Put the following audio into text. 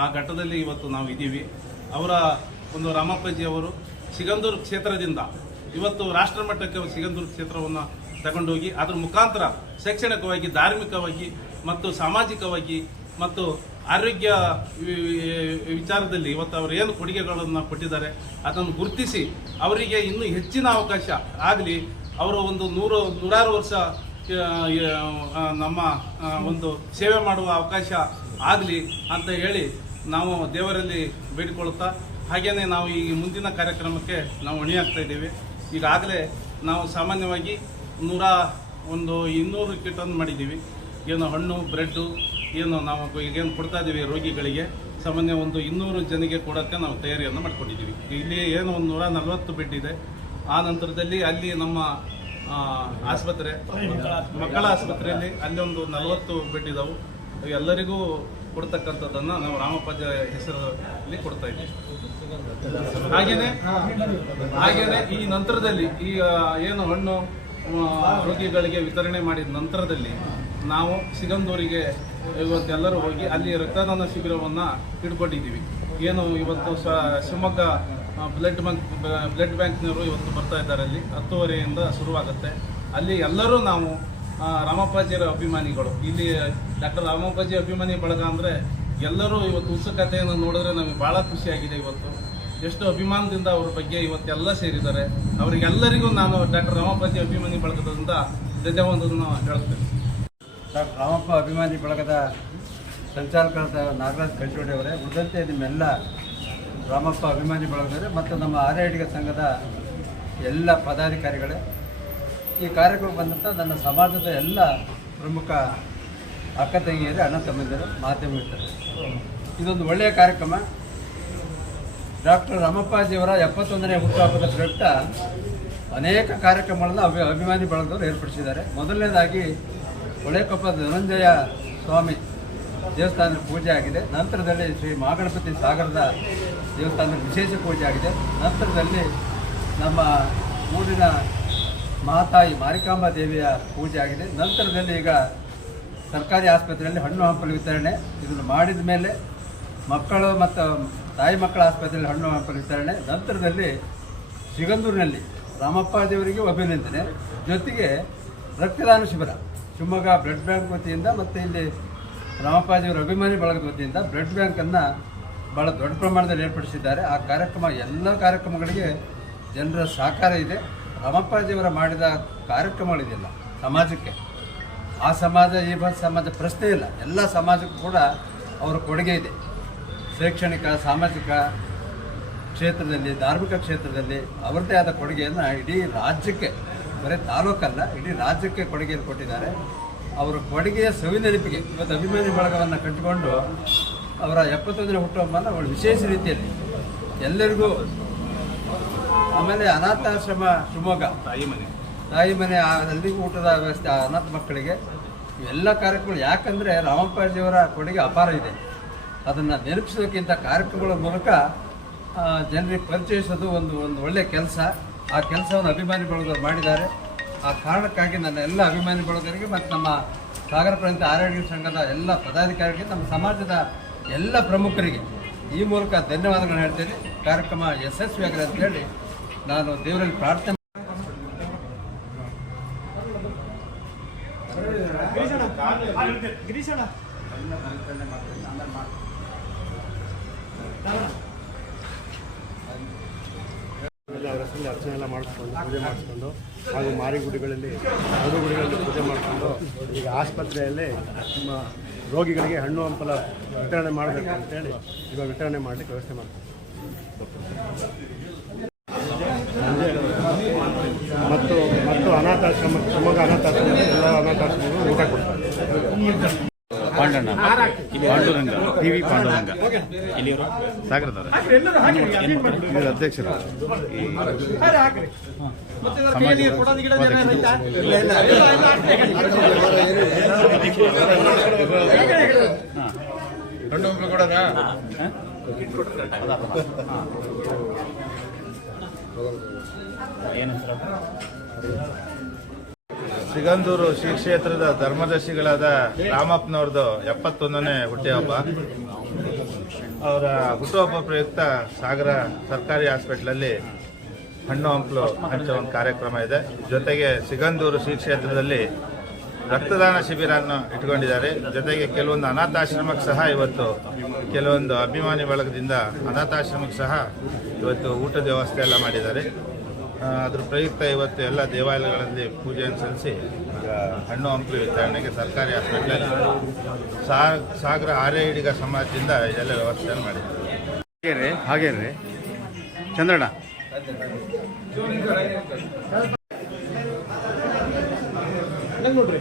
ಆ ಘಟ್ಟದಲ್ಲಿ ಇವತ್ತು ನಾವು ಇದ್ದೀವಿ. ಅವರ ಒಂದು ರಾಮಪ್ಪಾಜಿ ಅವರು ಸಿಗಂದೂರು ಕ್ಷೇತ್ರದಿಂದ ಇವತ್ತು ರಾಷ್ಟ್ರ ಮಟ್ಟಕ್ಕೆ ಸಿಗಂದೂರು ಕ್ಷೇತ್ರವನ್ನು ತಗೊಂಡೋಗಿ ಅದರ ಮುಖಾಂತರ ಶೈಕ್ಷಣಿಕವಾಗಿ, ಧಾರ್ಮಿಕವಾಗಿ ಮತ್ತು ಸಾಮಾಜಿಕವಾಗಿ ಮತ್ತು ಆರೋಗ್ಯ ವಿಚಾರದಲ್ಲಿ ಇವತ್ತು ಅವರು ಏನು ಕೊಡುಗೆಗಳನ್ನು ಕೊಟ್ಟಿದ್ದಾರೆ ಅದನ್ನು ಗುರುತಿಸಿ ಅವರಿಗೆ ಇನ್ನೂ ಹೆಚ್ಚಿನ ಅವಕಾಶ ಆಗಲಿ, ಅವರು ಒಂದು ನೂರಾರು ವರ್ಷ ನಮ್ಮ ಒಂದು ಸೇವೆ ಮಾಡುವ ಅವಕಾಶ ಆಗಲಿ ಅಂತ ಹೇಳಿ ನಾವು ದೇವರಲ್ಲಿ ಬೇಡಿಕೊಳ್ಳುತ್ತಾ, ಹಾಗೆಯೇ ನಾವು ಈ ಮುಂದಿನ ಕಾರ್ಯಕ್ರಮಕ್ಕೆ ನಾವು ಹೊಣೆಯಾಗ್ತಾ ಇದ್ದೀವಿ. ಈಗಾಗಲೇ ನಾವು ಸಾಮಾನ್ಯವಾಗಿ 200 ಕಿಟನ್ನು ಮಾಡಿದ್ದೀವಿ. ಏನು ಹಣ್ಣು, ಬ್ರೆಡ್ಡು ಏನು ನಾವು ಈಗೇನು ಕೊಡ್ತಾ ಇದ್ದೀವಿ ರೋಗಿಗಳಿಗೆ, ಸಾಮಾನ್ಯ 200 ಜನರಿಗೆ ಕೊಡೋಕ್ಕೆ ನಾವು ತಯಾರಿಯನ್ನು ಮಾಡ್ಕೊಂಡಿದ್ದೀವಿ. ಇಲ್ಲಿ ಏನು 140 ಬೆಡ್ ಇದೆ. ಆ ನಂತರದಲ್ಲಿ ಅಲ್ಲಿ ನಮ್ಮ ಆಸ್ಪತ್ರೆ, ಮಕ್ಕಳ ಆಸ್ಪತ್ರೆಯಲ್ಲಿ ಅಲ್ಲಿ 40 ಬೆಡ್ ಇದ್ದಾವೆ. ಎಲ್ಲರಿಗೂ ಕೊಡ್ತಕ್ಕಂಥದ್ದನ್ನು ನಾವು ರಾಮಪ್ಪಾಜಿ ಹೆಸರಲ್ಲಿ ಕೊಡ್ತಾ ಇದ್ದೀವಿ. ಹಾಗೇನೆ ಈ ನಂತರದಲ್ಲಿ ಈ ಏನು ಹಣ್ಣು ರೋಗಿಗಳಿಗೆ ವಿತರಣೆ ಮಾಡಿದ ನಂತರದಲ್ಲಿ ನಾವು ಸಿಗಂದೂರಿಗೆ ಇವತ್ತೆಲ್ಲರೂ ಹೋಗಿ ಅಲ್ಲಿ ರಕ್ತದಾನ ಶಿಬಿರವನ್ನು ಇಟ್ಕೊಂಡಿದ್ದೀವಿ. ಏನು ಇವತ್ತು ಶಿವಮೊಗ್ಗ ಬ್ಲಡ್ ಬ್ಯಾಂಕ್ನವರು ಇವತ್ತು ಬರ್ತಾ ಇದ್ದಾರೆ. ಅಲ್ಲಿ 10:30ಯಿಂದ ಶುರುವಾಗುತ್ತೆ. ಅಲ್ಲಿ ಎಲ್ಲರೂ ನಾವು ರಾಮಪ್ಪಾಜಿಯವರ ಅಭಿಮಾನಿಗಳು. ಇಲ್ಲಿ ಡಾಕ್ಟರ್ ರಾಮಪ್ಪಾಜಿ ಅಭಿಮಾನಿ ಬಳಗ ಅಂದರೆ ಎಲ್ಲರೂ ಇವತ್ತು ಉತ್ಸುಕತೆಯನ್ನು ನೋಡಿದ್ರೆ ನಮಗೆ ಭಾಳ ಖುಷಿಯಾಗಿದೆ. ಇವತ್ತು ಎಷ್ಟು ಅಭಿಮಾನದಿಂದ ಅವ್ರ ಬಗ್ಗೆ ಇವತ್ತೆಲ್ಲ ಸೇರಿದ್ದಾರೆ. ಅವರಿಗೆಲ್ಲರಿಗೂ ನಾನು ಡಾಕ್ಟರ್ ರಾಮಪ್ಪಾಜಿ ಅಭಿಮಾನಿ ಬಳಗದಿಂದ ಧನ್ಯವಾದವನ್ನು ಹೇಳ್ತೇನೆ. ಡಾಕ್ಟರ್ ರಾಮಪ್ಪ ಅಭಿಮಾನಿ ಬಳಗದ ಸಂಚಾಲಕರಾದ ನಾಗರಾಜ್ ಕಂಚೋಡಿ ಅವರೇ, ಉಳಿದಂತೆ ನಿಮ್ಮೆಲ್ಲ ರಾಮಪ್ಪ ಅಭಿಮಾನಿ ಬಳಗದವರೇ ಮತ್ತು ನಮ್ಮ ಆರ್ಯಡಿಗ ಸಂಘದ ಎಲ್ಲ ಪದಾಧಿಕಾರಿಗಳೇ, ಈ ಕಾರ್ಯಕ್ರಮ ಬಂದಂಥ ನನ್ನ ಸಮಾಜದ ಎಲ್ಲ ಪ್ರಮುಖ ಅಕ್ಕ ತಂಗಿಯರು, ಅಣ್ಣ ತಮ್ಮಂದಿರು, ಮಾಧ್ಯಮ ಮಿತ್ರರು, ಇದೊಂದು ಒಳ್ಳೆಯ ಕಾರ್ಯಕ್ರಮ. ಡಾಕ್ಟರ್ ರಾಮಪ್ಪಾಜಿಯವರ 71ನೇ ಹುಟ್ಟುಹಬ್ಬದ ಪ್ರಯುಕ್ತ ಅನೇಕ ಕಾರ್ಯಕ್ರಮಗಳನ್ನು ಅಭಿಮಾನಿ ಬಳಗದವರು ಏರ್ಪಡಿಸಿದ್ದಾರೆ. ಮೊದಲನೇದಾಗಿ ಹೊಳೆಕೊಪ್ಪ ಧನಂಜಯ ಸ್ವಾಮಿ ದೇವಸ್ಥಾನದ ಪೂಜೆ ಆಗಿದೆ. ನಂತರದಲ್ಲಿ ಶ್ರೀ ಮಹಾಗಣಪತಿ ಸಾಗರದ ದೇವಸ್ಥಾನದ ವಿಶೇಷ ಪೂಜೆ ಆಗಿದೆ. ನಂತರದಲ್ಲಿ ನಮ್ಮ ಊರಿನ ಮಹಾತಾಯಿ ಮಾರಿಕಾಂಬಾ ದೇವಿಯ ಪೂಜೆ ಆಗಿದೆ. ನಂತರದಲ್ಲಿ ಈಗ ಸರ್ಕಾರಿ ಆಸ್ಪತ್ರೆಯಲ್ಲಿ ಹಣ್ಣು ಹಂಪಲು ವಿತರಣೆ ಇದನ್ನು ಮಾಡಿದ ಮೇಲೆ ಮಕ್ಕಳು ಮತ್ತು ತಾಯಿ ಮಕ್ಕಳ ಆಸ್ಪತ್ರೆಯಲ್ಲಿ ಹಣ್ಣು ಹಂಪಲು ವಿತರಣೆ. ನಂತರದಲ್ಲಿ ಸಿಗಂದೂರಿನಲ್ಲಿ ರಾಮಪ್ಪಾಜಿಯವರಿಗೆ ಅಭಿನಂದನೆ, ಜೊತೆಗೆ ರಕ್ತದಾನ ಶಿಬಿರ ಶಿವಮೊಗ್ಗ ಬ್ಲಡ್ ಬ್ಯಾಂಕ್ ವತಿಯಿಂದ ಮತ್ತು ಇಲ್ಲಿ ರಾಮಪ್ಪಾಜಿಯವರ ಅಭಿಮಾನಿ ಬಳಗದ ವತಿಯಿಂದ ಬ್ಲಡ್ ಬ್ಯಾಂಕನ್ನು ಭಾಳ ದೊಡ್ಡ ಪ್ರಮಾಣದಲ್ಲಿ ಏರ್ಪಡಿಸಿದ್ದಾರೆ. ಆ ಕಾರ್ಯಕ್ರಮ ಎಲ್ಲ ಕಾರ್ಯಕ್ರಮಗಳಿಗೆ ಜನರ ಸಹಕಾರ ಇದೆ. ರಾಮಪ್ಪಾಜಿಯವರ ಮಾಡಿದ ಕಾರ್ಯಕ್ರಮಗಳಿದೆಯಲ್ಲ ಸಮಾಜಕ್ಕೆ, ಆ ಸಮಾಜ ಈ ಸಮಾಜ ಪ್ರಶ್ನೆ ಇಲ್ಲ, ಎಲ್ಲ ಸಮಾಜಕ್ಕೂ ಕೂಡ ಅವರ ಕೊಡುಗೆ ಇದೆ. ಶೈಕ್ಷಣಿಕ, ಸಾಮಾಜಿಕ ಕ್ಷೇತ್ರದಲ್ಲಿ, ಧಾರ್ಮಿಕ ಕ್ಷೇತ್ರದಲ್ಲಿ ಅವರದೇ ಆದ ಕೊಡುಗೆಯನ್ನು ಇಡೀ ರಾಜ್ಯಕ್ಕೆ, ಬರೀ ತಾಲೂಕಲ್ಲ ಇಡೀ ರಾಜ್ಯಕ್ಕೆ ಕೊಡುಗೆಯನ್ನು ಕೊಟ್ಟಿದ್ದಾರೆ. ಅವರ ಕೊಡುಗೆಯ ಸವಿನೆನಪಿಗೆ ಇವತ್ತು ಅಭಿಮಾನಿ ಬಳಗವನ್ನು ಕಟ್ಟಿಕೊಂಡು ಅವರ 71ನೇ ಹುಟ್ಟುಹಬ್ಬವನ್ನು ಅವಳು ವಿಶೇಷ ರೀತಿಯಲ್ಲಿ ಎಲ್ಲರಿಗೂ, ಆಮೇಲೆ ಅನಾಥಾಶ್ರಮ ಶಿವಮೊಗ್ಗ ತಾಯಿ ಮನೆ ಅಲ್ಲಿಗೂ ಊಟದ ವ್ಯವಸ್ಥೆ ಅನಾಥ ಮಕ್ಕಳಿಗೆ, ಇವೆಲ್ಲ ಕಾರ್ಯಕ್ರಮಗಳು. ಯಾಕಂದರೆ ರಾಮಪ್ಪಾಜಿಯವರ ಕೊಡುಗೆ ಅಪಾರ ಇದೆ. ಅದನ್ನು ನೆನಪಿಸೋಕ್ಕಿಂತ ಕಾರ್ಯಕ್ರಮಗಳ ಮೂಲಕ ಜನರಿಗೆ ಪರಿಚಯಿಸೋದು ಒಂದು ಒಳ್ಳೆಯ ಕೆಲಸ. ಆ ಕೆಲಸವನ್ನು ಅಭಿಮಾನಿ ಬಳಗದವರು ಮಾಡಿದ್ದಾರೆ. ಆ ಕಾರಣಕ್ಕಾಗಿ ನನ್ನ ಎಲ್ಲ ಅಭಿಮಾನಿ ಬಳಗರಿಗೆ ಮತ್ತು ನಮ್ಮ ಸಾಗರ ಪ್ರಾಂತ್ಯ ಆರೋಗ್ಯ ಸಂಘದ ಎಲ್ಲ ಪದಾಧಿಕಾರಿಗಳಿಗೆ, ನಮ್ಮ ಸಮಾಜದ ಎಲ್ಲ ಪ್ರಮುಖರಿಗೆ ಈ ಮೂಲಕ ಧನ್ಯವಾದಗಳನ್ನು ಹೇಳ್ತೇನೆ. ಕಾರ್ಯಕ್ರಮ ಯಶಸ್ವಿಯಾಗಲಿ ಅಂತೇಳಿ ನಾನು ದೇವರಲ್ಲಿ ಪ್ರಾರ್ಥನೆ. ಅವರ ಹೆಸರಲ್ಲಿ ಅರ್ಚನೆ ಎಲ್ಲ ಮಾಡಿಸ್ಕೊಂಡು ಪೂಜೆ ಮಾಡಿಸ್ಕೊಂಡು, ಹಾಗೂ ಮಾರಿಗುಡಿಗಳಲ್ಲಿ ಪೂಜೆ ಮಾಡಿಕೊಂಡು ಈಗ ಆಸ್ಪತ್ರೆಯಲ್ಲಿ ನಮ್ಮ ರೋಗಿಗಳಿಗೆ ಹಣ್ಣು ಹಂಪಲ ವಿತರಣೆ ಮಾಡಬೇಕು ಅಂತೇಳಿ ಇವಾಗ ವಿತರಣೆ ಮಾಡಲಿಕ್ಕೆ ವ್ಯವಸ್ಥೆ ಮಾಡ್ತೀವಿ. ಮತ್ತು ಅನಾಥಾಶ್ರಮ, ಶಿವಮೊಗ್ಗ ಅನಾಥಾಶ್ರಮ, ಎಲ್ಲ ಅನಾಥಾಶ್ರಮಗಳು ಊಟ ಕೊಡ್ತಾರೆ. ಪಾಂಡಣ್ಣ, ಪಾಂಡುರಂಗ, ಟಿವಿ ಪಾಂಡುರಂಗ, ಇಲ್ಲಿಯವರು ಸಾಗರದವರು, ಇದರ ಅಧ್ಯಕ್ಷರು. ಏನು ಸಿಗಂದೂರು ಶ್ರೀ ಕ್ಷೇತ್ರದ ಧರ್ಮದರ್ಶಿಗಳಾದ ರಾಮಪ್ಪನವ್ರದ್ದು 71ನೇ ಹುಟ್ಟುಹಬ್ಬ. ಅವರ ಹುಟ್ಟುಹಬ್ಬ ಪ್ರಯುಕ್ತ ಸಾಗರ ಸರ್ಕಾರಿ ಹಾಸ್ಪಿಟ್ಲಲ್ಲಿ ಹಣ್ಣು ಹಂಪಲು ಹಂಚೋ ಒಂದು ಕಾರ್ಯಕ್ರಮ ಇದೆ. ಜೊತೆಗೆ ಸಿಗಂದೂರು ಶ್ರೀ ಕ್ಷೇತ್ರದಲ್ಲಿ ರಕ್ತದಾನ ಶಿಬಿರವನ್ನು ಇಟ್ಕೊಂಡಿದ್ದಾರೆ. ಜೊತೆಗೆ ಕೆಲವೊಂದು ಅನಾಥಾಶ್ರಮಕ್ಕೆ ಸಹ ಇವತ್ತು ಕೆಲವೊಂದು ಅಭಿಮಾನಿ ಬಳಗದಿಂದ ಅನಾಥಾಶ್ರಮಕ್ಕೆ ಸಹ ಇವತ್ತು ಊಟದ ವ್ಯವಸ್ಥೆ ಎಲ್ಲ ಮಾಡಿದ್ದಾರೆ. ಅದ್ರ ಪ್ರಯುಕ್ತ ಇವತ್ತು ಎಲ್ಲ ದೇವಾಲಯಗಳಲ್ಲಿ ಪೂಜೆಯನ್ನು ಸಲ್ಲಿಸಿ ಈಗ ಹಣ್ಣು ಹಂಪಲು ವಿತರಣೆಗೆ ಸರ್ಕಾರಿ ಹಾಸ್ಪಿಟ್ಲಲ್ಲಿ ಸಾಗರ ಆರ್ಯ ಸಮಾಜದಿಂದ ಇದೆಲ್ಲ ವ್ಯವಸ್ಥೆಯನ್ನು ಮಾಡಿದ್ದಾರೆ. ಹಾಗೇ ರೀ ಚಂದ್ರಣ್ಣ ನೋಡ್ರಿ